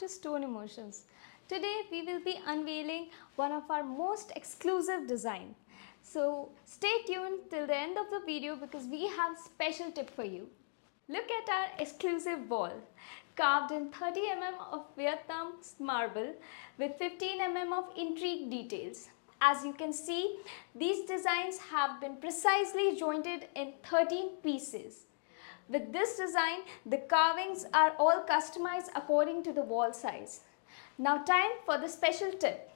to Stone Emotions. Today we will be unveiling one of our most exclusive design. So stay tuned till the end of the video because we have special tip for you. Look at our exclusive wall, carved in 30 mm of Vietnam marble with 15 mm of intrigue details. As you can see, these designs have been precisely jointed in 13 pieces. With this design, the carvings are all customized according to the wall size. Now time for the special tip.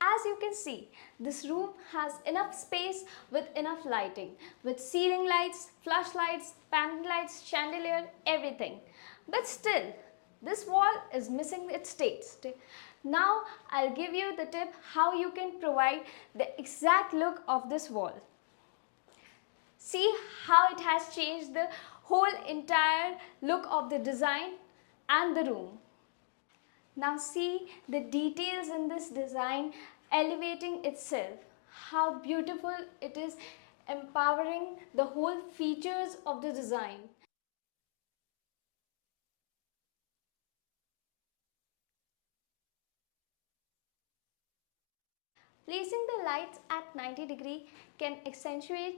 As you can see, this room has enough space with enough lighting, with ceiling lights, flush lights, pendant lights, chandelier, everything. But still, this wall is missing its taste. Now I'll give you the tip how you can provide the exact look of this wall. See how it has changed the whole entire look of the design and the room. Now see the details in this design elevating itself. How beautiful it is, empowering the whole features of the design. Placing the lights at 90° can accentuate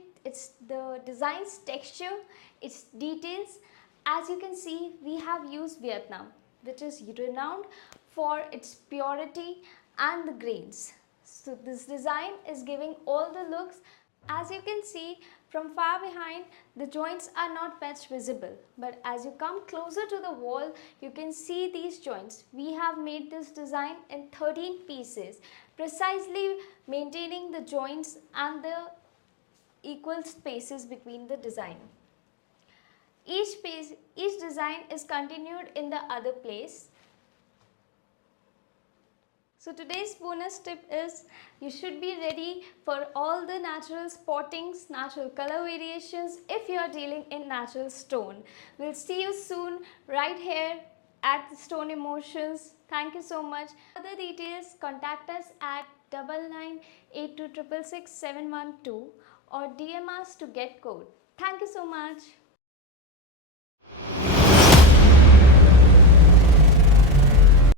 the design's texture, its details. As you can see, we have used Vietnam, which is renowned for its purity and the grains. So this design is giving all the looks. As you can see, from far behind, the joints are not much visible, but as you come closer to the wall, you can see these joints. We have made this design in 13 pieces, precisely maintaining the joints and the equal spaces between the design. Each design is continued in the other place. So today's bonus tip is you should be ready for all the natural spottings, natural color variations if you are dealing in natural stone. We'll see you soon right here at Stone Emotions. Thank you so much. For further details, contact us at 9982666712 or DM us to get code. Thank you so much.